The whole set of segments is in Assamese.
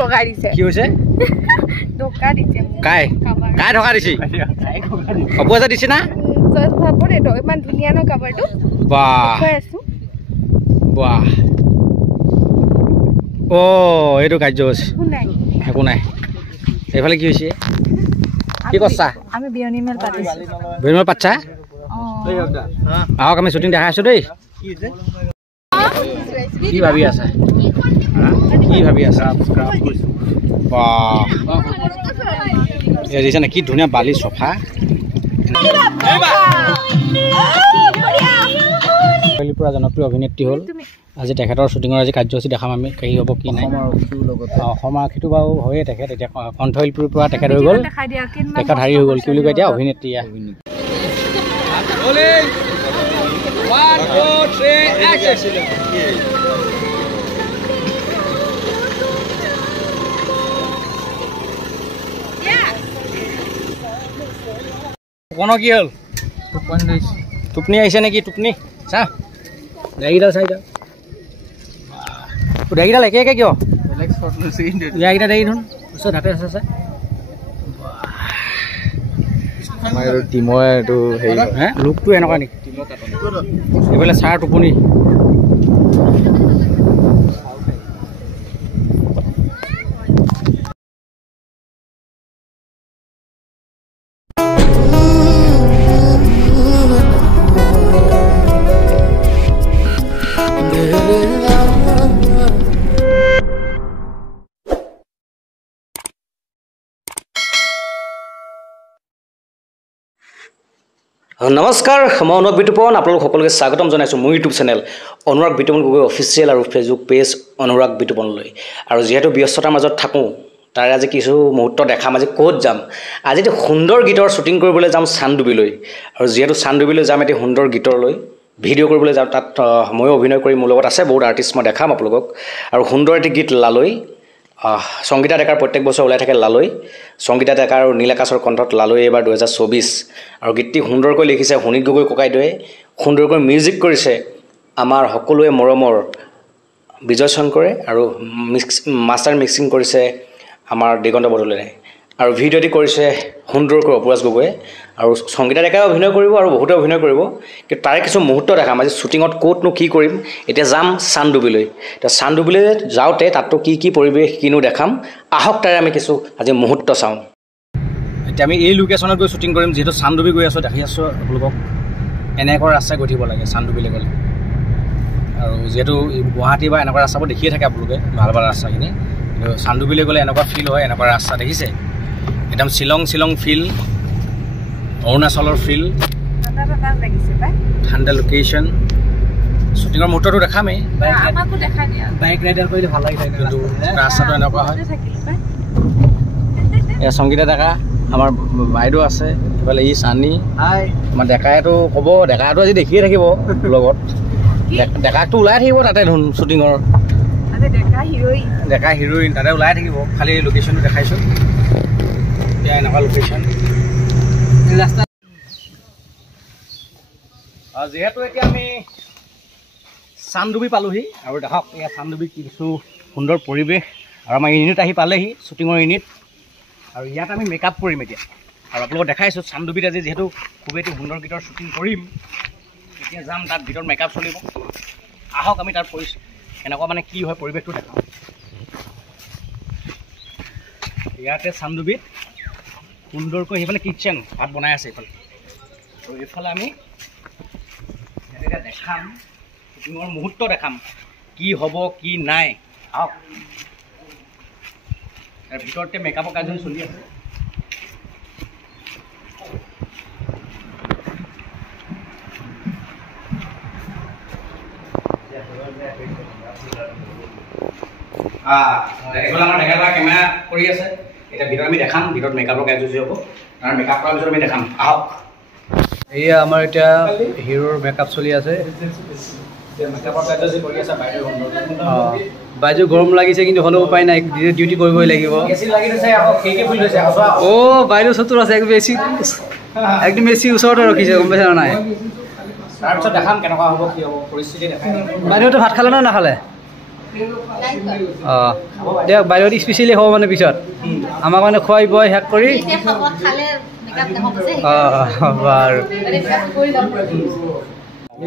লগাই দিছে কি হৈছে ধোকা দিছে কাই কাই ধোকা দিছে হ'ব এটা দিছে না জাস্ট ভাবো ৰে ইমান ধুনীয়া ন কভাৰটো বাহ কৈ আছো বাহ ও এইটো কাৰ্যসূচী একো নাই এইফালে কি হৈছে কি কৰছা আমি বিয়নিমেল পাতিছো বিয়নিমেল পাতছা আহক আমি শ্বুটিং দেখাই আছো দেই কি ভাবি আছা কি ভাবি আছা বাহ দেখিছা নে কি ধুনীয়া বালি চফা পৰা জনপ্ৰিয় অভিনেত্ৰী হ'ল আজি তেখেতৰ শ্বুটিঙৰ আজি কাৰ্যসূচী দেখাম আমি কি হ'ব কি নাই অসম আৰক্ষীটো বাৰু হয়ে তেখেত এতিয়া কণ্ঠশিল্পীৰ পৰা তেখেত হৈ গ'ল তেখেত হেৰি হৈ গ'ল কি বুলি কয় এতিয়া অভিনেত্ৰী 1 2 3 কোন কি হ'ল টুপনি আহিছে নেকি টুপনি চা ডাইগিডাল চাইডা ডাইগিডাল একে একে কিয় ডাইগিডাল ডাইগি ধুন ওচৰত হাতে আছে আমাৰ টিমৰ এইটো হেৰি হে লুকটো এনেকুৱা নেকি এইফালে চাৰ টোপনি নমস্কাৰ মই অনুৰাগ বিতুপন আপোনালোক সকলোকে স্বাগতম জনাইছোঁ মোৰ YouTube channel Anurag Bitupan Gogoi official আৰু ফেচবুক পেজ অনুৰাগ বিতুপনলৈ আৰু যিহেতু ব্যস্ততাৰ মাজত থাকোঁ তাৰে আজি কিছু মুহূৰ্ত দেখাম আজি ক'ত যাম আজি এটি সুন্দৰ গীতৰ শ্বুটিং কৰিবলৈ যাম চান্দুবিলৈ আৰু যিহেতু চান্দুবিলৈ যাম এটি সুন্দৰ গীতলৈ ভিডিঅ' কৰিবলৈ যাম তাত ময়ো অভিনয় কৰি মোৰ লগত আছে বহুত আৰ্টিষ্ট মই দেখাম আপোনালোকক আৰু সুন্দৰ এটি গীত লালৈ সংগীতা ডেকাৰ প্ৰত্যেক বছৰ ওলাই থাকে লালৈ সংগীতা ডেকাৰ আৰু নীল আকাশৰ কণ্ঠত লালৈ এবাৰ 2024 আৰু গীতটি সুন্দৰকৈ লিখিছে সুনীত গগৈ ককাইদেৱে সুন্দৰকৈ মিউজিক কৰিছে আমাৰ সকলোৱে মৰমৰ বিজয় শংকৰে আৰু মাষ্টাৰ মিক্সিং কৰিছে আমাৰ দিগন্ত বদলৈনে আৰু ভিডিঅ'টি কৰিছে সুন্দৰকৈ অপৰাজ গগৈয়ে আৰু সংগীতা ডেকাই অভিনয় কৰিব আৰু বহুতে অভিনয় কৰিব কিন্তু তাৰে কিছু মুহূৰ্ত দেখাম আজি শ্বুটিঙত ক'তনো কি কৰিম এতিয়া যাম চান্দুবিলৈ এতিয়া চান্দুবিলৈ যাওঁতে তাততো কি কি পৰিৱেশ কিনো দেখাম আহক তাৰে আমি কিছু আজি মুহূৰ্ত চাওঁ এতিয়া আমি এই লোকেশ্যনত গৈ শ্বুটিং কৰিম যিহেতু চান্দুবি গৈ আছোঁ দেখি আছোঁ আপোনালোকক এনেকুৱা ৰাস্তাই গৈ থাকিব লাগে চান্দুবিলৈ গ'লে আৰু যিহেতু গুৱাহাটী বা এনেকুৱা ৰাস্তাবোৰ দেখিয়ে থাকে আপোনালোকে ভাল ভাল ৰাস্তাখিনি কিন্তু চান্দুবিলৈ গ'লে এনেকুৱা ফিল হয় এনেকুৱা ৰাস্তা দেখিছে একদম শ্বিলং ফিল অৰুণাচলৰ ফিল ঠাণ্ডা লোকেশ্যন শ্বুটিঙৰ মুহূৰ্তটো দেখামেই বাইক ৰাইডাৰ কৰিলে ভাল লাগি থাকে কিন্তু ৰাস্তাটো এনেকুৱা হয় এয়া সংগীতা ডেকা আমাৰ বাইদেউ আছে এইফালে ই চানি আমাৰ ডেকাইটো ক'ব ডেকাইটো আজি দেখিয়ে থাকিব লগত ডেকাকটো ওলাই থাকিব তাতে ধুন শ্বুটিঙৰ ডেকা হিৰ'ইন তাতে ওলাই থাকিব খালি লোকেশ্যনটো দেখাইছোঁ এতিয়া এনেকুৱা লোকেশ্যন ৰাস্তা যিহেতু এতিয়া আমি চান্দুবি পালোহি আৰু দেখক এয়া চান্দুবি কিছু সুন্দৰ পৰিৱেশ আৰু আমাৰ ইউনিট আহি পালেহি শ্বুটিঙৰ ইউনিট আৰু ইয়াত আমি মেকআপ কৰিম এতিয়া আৰু আপোনালোকক দেখাইছোঁ চান্দুবিত আজি যিহেতু খুব এটি সুন্দৰ গীতৰ শ্বুটিং কৰিম এতিয়া যাম তাত গীতৰ মেকআপ চলিব আহক আমি তাত পৰিছোঁ এনেকুৱা মানে কি হয় পৰিৱেশটো দেখাওঁ ইয়াতে চান্দুবিত সুন্দৰকৈ সেইফালে কিটচেন ভাত বনাই আছে এইফালে আৰু এইফালে আমি এতিয়া দেখাম শ্বুটিঙৰ মুহূৰ্ত দেখাম কি হ'ব কি নাই আহক তাৰ ভিতৰতে মেকআপৰ কাৰ্য চলি আছে এইফালে আমাৰ ডেকা কেমেৰা কৰি আছে এতিয়া ভিতৰত আমি দেখাম ভিতৰত মেকআপৰ কাৰ্যসূচী হ'ব তাৰ মেকআপ কৰাৰ পিছত আমি দেখাম আহক এয়া আমাৰ এতিয়া হিৰোৰ মেকআপ চলি আছে বাইদেউ গৰম লাগিছে কিন্তু হ'লেও উপায় নাই ডিউটি কৰিবই লাগিব অ' বাইদেউ চতুৰ আছে একদম বেছি ওচৰতে ৰখিছে গম পাইছে নাই তাৰপিছত দেখাম কেনেকুৱা হ'ব কি হ'ব পৰিস্থিতি দেখাম বাইদেউতো ভাত খালে নে নাখালে দিয়ক বাহিৰত স্পেচিয়েলি হ'ব মানে পিছত আমাক মানে খুৱাই বুৱাই শেষ কৰি বাৰু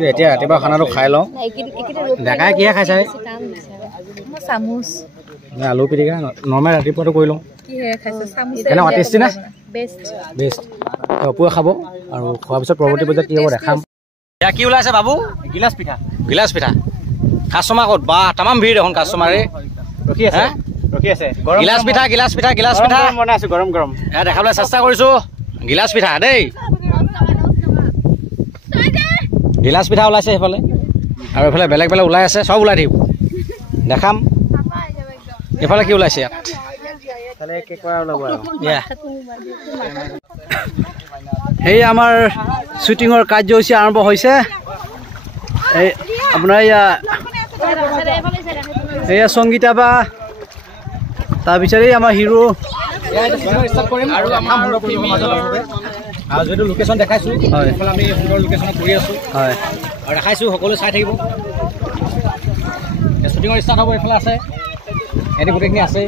এতিয়া ৰাতিপুৱা খানাটো খাই লওঁ ডেকাই কিহে খাইছে চামুচ আলু পিটিকা নৰ্মেল ৰাতিপুৱাটো কৰি লওঁ কেনেকুৱা টেষ্টি নে বেষ্ট অপুৱে খাব আৰু খোৱাৰ পিছত পৰৱৰ্তী পৰ্যায়ত কি হ'ব দেখাম এতিয়া কি ওলাইছে বাবু গিলাচ পিঠা কাষ্টমাৰ ক'ত বা তামাম ভিৰ দেখোন কাষ্টমাৰে ৰখি আছে গিলাচ পিঠা বনাই আছো গৰম এয়া দেখাবলৈ চেষ্টা কৰিছোঁ গিলাচ পিঠা দেই গিলাচ পিঠা ওলাইছে সেইফালে আৰু এইফালে বেলেগ ওলাই আছে চব ওলাই থাকিব দেখাম এইফালে কি ওলাইছে ইয়াত সেই আমাৰ শ্বুটিঙৰ কাৰ্যসূচী আৰম্ভ হৈছে এই আপোনাৰ এয়া সংগীতা বা তাৰপিছত এই আমাৰ হিৰো আৰু যিহেতু লোকেশ্যন দেখাইছোঁ এইফালে আমি সুন্দৰ লোকেশ্যনত কৰি আছোঁ হয় আৰু দেখাইছোঁ সকলোৱে চাই থাকিব শ্বুটিঙৰ ষ্টাৰ্ট হ'ব এইফালে আছে এনে গোটেইখিনি আছে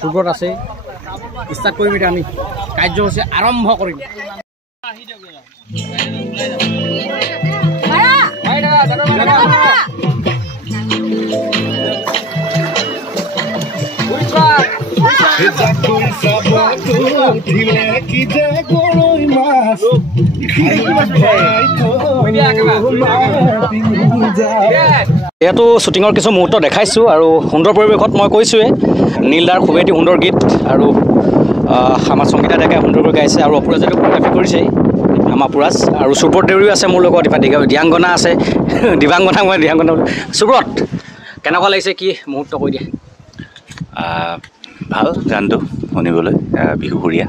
চুকত আছে ষ্টাৰ্ট কৰিম এতিয়া আমি কাৰ্যসূচী আৰম্ভ কৰিম ইয়াতো শ্বুটিঙৰ কিছু মুহূৰ্ত দেখাইছোঁ আৰু সুন্দৰ পৰিৱেশত মই কৈছোঁৱে নীলদাৰ খুবেই এটি সুন্দৰ গীত আৰু আমাৰ সংগীতা ডেকাই সুন্দৰকৈ গাইছে আৰু অপৰাজিতো কোৰিঅ'গ্ৰাফি কৰিছে আমাৰ পুৰাজ আৰু সুব্ৰত দেউৰীও আছে মোৰ লগত ইফালে দিয়াংগনা আছে দিবাংগনা মই দিয়াংগনা সুব্ৰত কেনেকুৱা লাগিছে কি মুহূৰ্ত কৈ দিয়ে ভাল গানটো শুনিবলৈ বিহুসুৰীয়া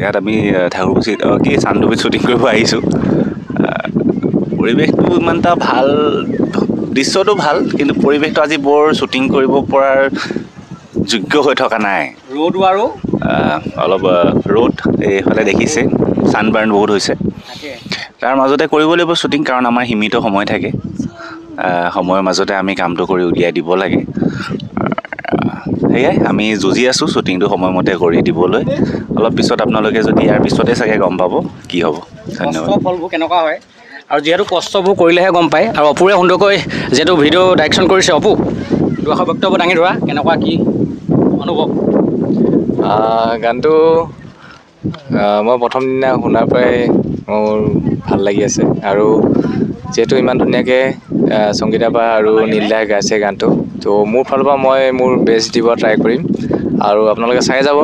ইয়াত আমি ঠাকুৰকুছিত কি চান্দুবিত শ্বুটিং কৰিব আহিছোঁ পৰিৱেশটো ইমান এটা ভাল দৃশ্যটো ভাল কিন্তু পৰিৱেশটো আজি বৰ শ্বুটিং কৰিব পৰাৰ যোগ্য হৈ থকা নাই ৰ'দো আৰু অলপ ৰ'দ এইফালে দেখিছে ছানবাৰ্ণ বহুত হৈছে তাৰ মাজতে কৰিব লাগিব শ্বুটিং কাৰণ আমাৰ সীমিত সময় থাকে সময়ৰ মাজতে আমি কামটো কৰি উলিয়াই দিব লাগে সেয়াই আমি যুঁজি আছোঁ শ্বুটিংটো সময়মতে কৰি দিবলৈ অলপ পিছত আপোনালোকে যদি ইয়াৰ পিছতে চাগে গম পাব কি হ'ব ধন্যবাদ ফলবোৰ কেনেকুৱা হয় আৰু যিহেতু কষ্টবোৰ কৰিলেহে গম পায় আৰু অপুৰে সুন্দৰকৈ যিহেতু ভিডিঅ' ডাইৰেকশ্যন কৰিছে অপু দুআষাৰ বক্তব্য দাঙি ধৰা কেনেকুৱা কি অনুভৱ গানটো মই প্ৰথম দিনা শুনাৰ পৰাই মোৰ ভাল লাগি আছে আৰু যিহেতু ইমান ধুনীয়াকৈ সংগীতা বা আৰু নীলদাই গাইছে গানটো তো মোৰ ফালৰ পৰা মই মোৰ বেষ্ট দিব ট্ৰাই কৰিম আৰু আপোনালোকে চাই যাব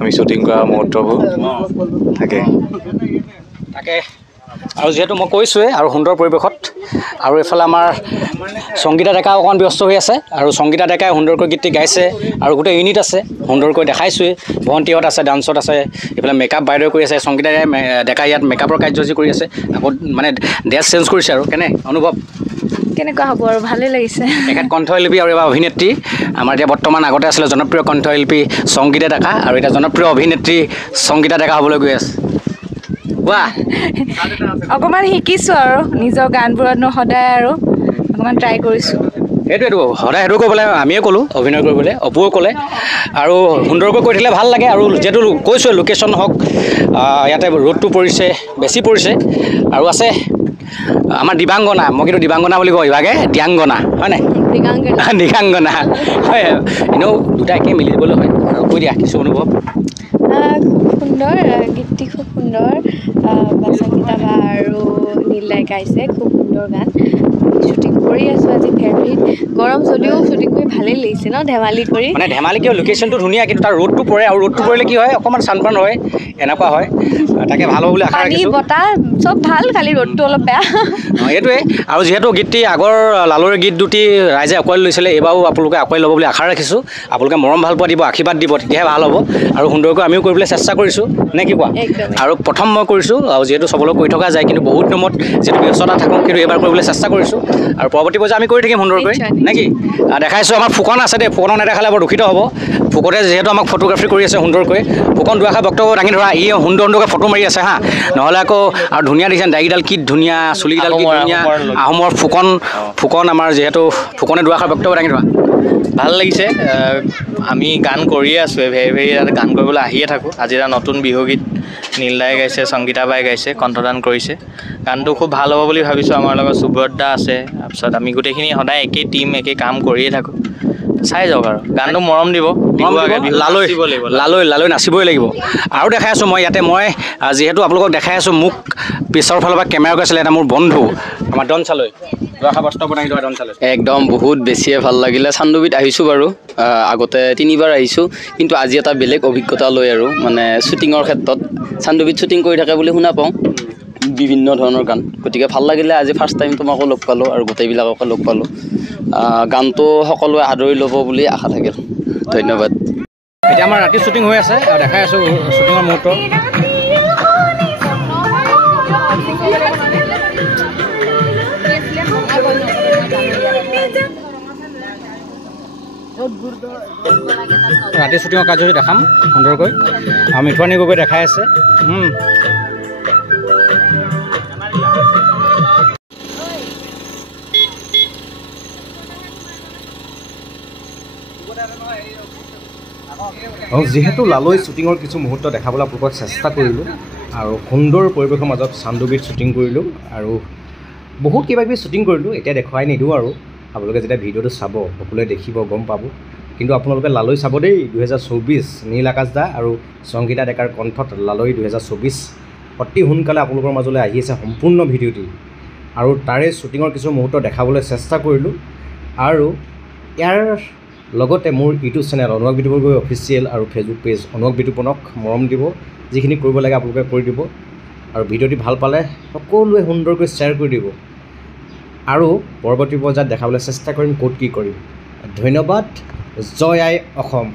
আমি শ্বুটিং কৰা মুহূৰ্তবোৰ থাকে আৰু যিহেতু মই কৈছোঁৱে আৰু সুন্দৰ পৰিৱেশত আৰু এইফালে আমাৰ সংগীতা ডেকা অকণমান ব্যস্ত হৈ আছে আৰু সংগীতা ডেকাই সুন্দৰকৈ গীতটি গাইছে আৰু গোটেই ইউনিট আছে সুন্দৰকৈ দেখাইছোঁৱে ভণ্টিহঁত আছে ডান্সত আছে এইফালে মেকআপ বাইদেউ কৰি আছে সংগীতা ডেকাই ইয়াত মেকআপৰ কাৰ্যসূচী কৰি আছে আকৌ মানে ড্ৰেছ চেঞ্জ কৰিছে আৰু কেনে অনুভৱ কেনেকুৱা হ'ব আৰু ভালেই লাগিছে তেখেত কণ্ঠশিল্পী আৰু এবাৰ অভিনেত্ৰী আমাৰ এতিয়া বৰ্তমান আগতে আছিলে জনপ্ৰিয় কণ্ঠশিল্পী সংগীতা ডেকা আৰু এতিয়া জনপ্ৰিয় অভিনেত্ৰী সংগীতা ডেকা হ'বলৈ গৈ আছে কোৱা অকণমান শিকিছোঁ আৰু নিজৰ গানবোৰতনো সদায় আৰু অকণমান ট্ৰাই কৰিছোঁ সেইটোৱেতো সদায় সেইটো কৰিবলৈ আমিয়ে ক'লোঁ অভিনয় কৰিবলৈ অপুও ক'লে আৰু সুন্দৰকৈ কৈ থাকিলে ভাল লাগে আৰু যিহেতু কৈছোঁ লোকেশ্যন হওক ইয়াতে ৰ'দটো পৰিছে বেছি পৰিছে আৰু আছে আমাৰ দিবাংগনা মই কিন্তু দিবাংগনা বুলি কওঁ ইভাগে দিয়াংগনা হয় নাই দিগাংগনা হয় এনেও দুটা একে মিলি দিবলৈ হয় আৰু কৈ দিয়া কিছু অনুভৱ সুন্দৰ গীতটি খুব সুন্দৰ সংগীতা বা আৰু নীলদাই গাইছে খুব সুন্দৰ গান শ্বুটিং কৰি আছোঁ আজি ফেব্ৰুৱাৰীত গৰম যদিও শ্বুটিং কৰি ভালেই লাগিছে ন ধেমালি কৰি মানে ধেমালি কিয় লোকেশ্যনটো ধুনীয়া কিন্তু তাৰ ৰ'দটো পৰে আৰু ৰ'দটো পৰিলে কি হয় অকণমান ছানবাৰ্ণ হয় এনেকুৱা হয় তাকে ভাল হ'ব বুলি আশা ৰাখিছোঁ বতাহ চব ভাল খালি ৰ'দটো অলপ বেয়া এইটোৱে আৰু যিহেতু গীতটি আগৰ লালুৰ গীত দুটি ৰাইজে আঁকোৱালি লৈছিলে এইবাৰো আপোনালোকে আঁকোৱালি ল'ব বুলি আশা ৰাখিছোঁ আপোনালোকে মৰম ভাল পোৱা দিব আশীৰ্বাদ দিব তেতিয়াহে ভাল হ'ব আৰু সুন্দৰকৈ আমিও কৰিবলৈ চেষ্টা কৰিছোঁ নে কি কোৱা আৰু প্ৰথম মই কৰিছোঁ আৰু যিহেতু চবলৈ কৰি থকা যায় কিন্তু বহুত নিয়মত যিহেতু ব্যস্ততা থাকোঁ কিন্তু এইবাৰ কৰিবলৈ চেষ্টা কৰিছোঁ আৰু পৰৱৰ্তী পৰ্যায়ত আমি কৰি থাকিম সুন্দৰকৈ নেকি দেখাইছোঁ আমাৰ ফুকন আছে দেই ফুকনক নেদেখালে বৰ দুখিত হ'ব ফুকনে যিহেতু আমাক ফটোগ্ৰাফী কৰি আছে সুন্দৰকৈ ফুকন দুআষাৰ বক্তব্য দাঙি ধৰা ই সুন্দৰকৈ ফটো মাৰি আছে হা নহ'লে আকৌ আৰু ধুনীয়া দেখিছে দাড়িডাল কি ধুনীয়া চুলিকেইডাল কি ধুনীয়া আহোমৰ ফুকন আমাৰ যিহেতু ফুকনে দুআষাৰ বক্তব্য দাঙি ধৰা ভাল লাগিছে আমি গান কৰিয়ে আছোঁ ভেৰি গান কৰিবলৈ আহিয়ে থাকোঁ আজি এটা নতুন বিহুগীত নীলদাই গাইছে সংগীতা বাই গাইছে কণ্ঠদান কৰিছে গানটো খুব ভাল হ'ব বুলি ভাবিছোঁ আমাৰ লগত সুব্ৰত দা আছে তাৰপিছত আমি গোটেইখিনি সদায় একেই টিম একেই কাম কৰিয়ে থাকোঁ চাই যাওক আৰু গানটো মৰম দিব লালৈ নাচিবই লাগিব আৰু দেখাই আছোঁ মই ইয়াতে মই যিহেতু আপোনালোকক দেখাই আছোঁ মোক পিছৰ ফালৰ পৰা কেমেৰা গৈছিলে এটা মোৰ বন্ধু আমাৰ ডন চালৈ একদম বহুত বেছিয়ে ভাল লাগিলে চান্দুবিত আহিছোঁ বাৰু আগতে 3বাৰ আহিছোঁ কিন্তু আজি এটা বেলেগ অভিজ্ঞতা লৈ আৰু মানে শ্বুটিঙৰ ক্ষেত্ৰত চান্দুবিত শ্বুটিং কৰি থাকে বুলি শুনা পাওঁ বিভিন্ন ধৰণৰ গান গতিকে ভাল লাগিলে আজি ফাৰ্ষ্ট টাইম তোমাকো লগ পালোঁ আৰু গোটেইবিলাককে লগ পালোঁ গানটো সকলোৱে আদৰি ল'ব বুলি আশা থাকিল ধন্যবাদ এতিয়া আমাৰ ৰাতি শ্বুটিং হৈ আছে আৰু দেখাই আছোঁ শ্বুটিঙৰ মুহূৰ্ত ৰাতি শ্বুটিঙৰ কাৰ্যসূচী দেখাম সুন্দৰকৈ আৰু মিঠুৱানী গগৈ দেখাই আছে যিহেতু লালৈ শ্বুটিঙৰ কিছু মুহূৰ্ত দেখাবলৈ আপোনালোকক চেষ্টা কৰিলোঁ আৰু সুন্দৰ পৰিৱেশৰ মাজত চান্দুবিত শ্বুটিং কৰিলোঁ আৰু বহুত কিবাকিবি শ্বুটিং কৰিলোঁ এতিয়া দেখুৱাই নিদিওঁ আৰু আপোনালোকে যেতিয়া ভিডিঅ'টো চাব সকলোৱে দেখিব গম পাব কিন্তু আপোনালোকে লালৈ চাব দেই 2024 নীল আকাশ দা আৰু সংগীতা ডেকাৰ কণ্ঠত লালৈ 2024 অতি সোনকালে আপোনালোকৰ মাজলৈ আহি আছে সম্পূৰ্ণ ভিডিঅ'টি আৰু তাৰে শ্বুটিঙৰ কিছু মুহূৰ্ত দেখাবলৈ চেষ্টা কৰিলোঁ আৰু ইয়াৰ লগতে মোৰ YouTube channel Anurag Bitupan Gogoi official আৰু ফেচবুক পেজ অনুৰাগ বিতুপনক মৰম দিব যিখিনি কৰিব লাগে আপোনালোকে কৰি দিব আৰু ভিডিঅ'টি ভাল পালে সকলোৱে সুন্দৰকৈ শ্বেয়াৰ কৰি দিব আৰু পৰৱৰ্তী পৰ্যায়ত দেখাবলৈ চেষ্টা কৰিম ক'ত কি কৰিম ধন্যবাদ জয় আই অসম